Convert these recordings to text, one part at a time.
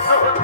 Oh,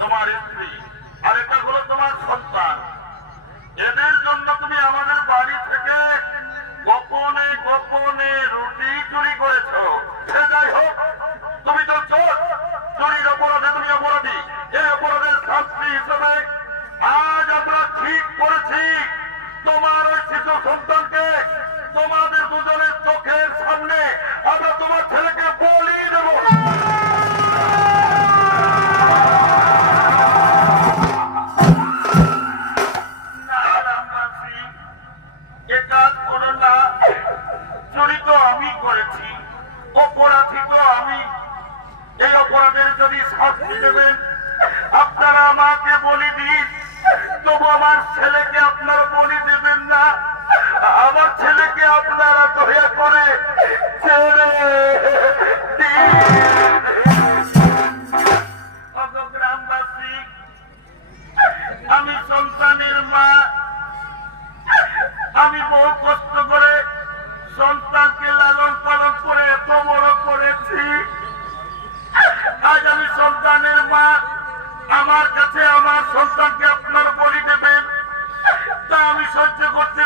তোমার স্ত্রী, আর এটা হলো তোমার সন্তান। এদের জন্য তুমি আমাদের বাড়ি থেকে গোপনে গোপনে রুটি চুরি করেছ। সে যাই হোক, তুমি তো চোর। চুরির অপরাধে তুমি অপরাধী। এই অপরাধের শাস্তি হিসেবে আজ আমরা ঠিক করেছি। তোমার ওই শিশু সন্তানকে তোমাদের দুজনের চোখের সামনে করেছি। অপরাধী তো আমি। এই অপরাধের যদি শাস্তি দেবেন, আপনারা আমাকে বলি দিন। তবু আমার ছেলেকে আপনারা বলি দেবেন না। আমার ছেলেকে আপনারা দয়া করে ছেড়ে সন্তানের মা। আমি বহু কষ্ট করে সন্তানকে বড় করেছি। আজ আমি সন্তানের মা। আমার কাছে আমার সন্তানকে আপনার বলি দেবেন। তা আমি সহ্য করতে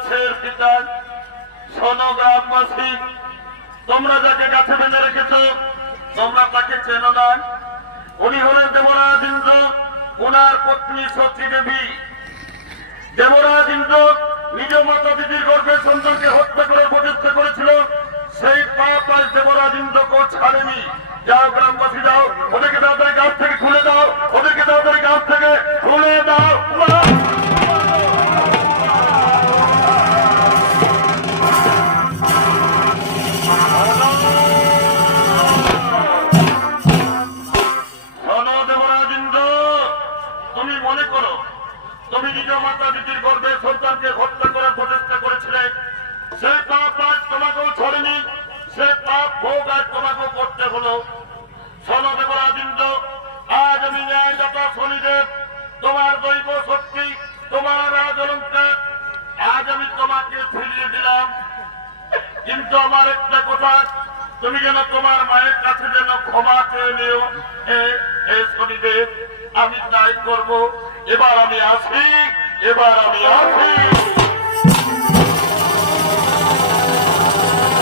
অপরাধ করেছে এর পিতা, শোনো গ্রামবাসী তোমরা যাকে কাছে বেঁধে রেখেছ, তোমরা তাকে চেনো না। উনি হলেন দেবরাজ ইন্দ্র ওনার পত্নী সতী দেবী। দেবরাজ ইন্দ্র নিজ মাতা দিদির গর্ভের সন্তানকে হত্যা করার প্রচেষ্টা করেছিল। সেই পাপ আজ দেবরাজ ইন্দ্রকে ছাড়েনি। যাও গ্রামবাসী, যাও। ওদেরকে তাড়াতাড়ি গাছ থেকে খুলে দাও। ওদেরকে তাড়াতাড়ি গাছ থেকে খুলে দাও। সন্তানকে হত্যা করার প্রচেষ্টা করেছিলে। সে পাপ আজ তোমাকেও ছড়েনি। সে পাপ ভোগ আজ তোমাকেও করতে হলো। আমি তোমাকে দিলাম। কিন্তু আমার একটা কথা, তুমি যেন তোমার মায়ের কাছে যেন ক্ষমা চেয়ে নিও। আমি তাই করব। এবার আমি আসি। এবার আমি আসি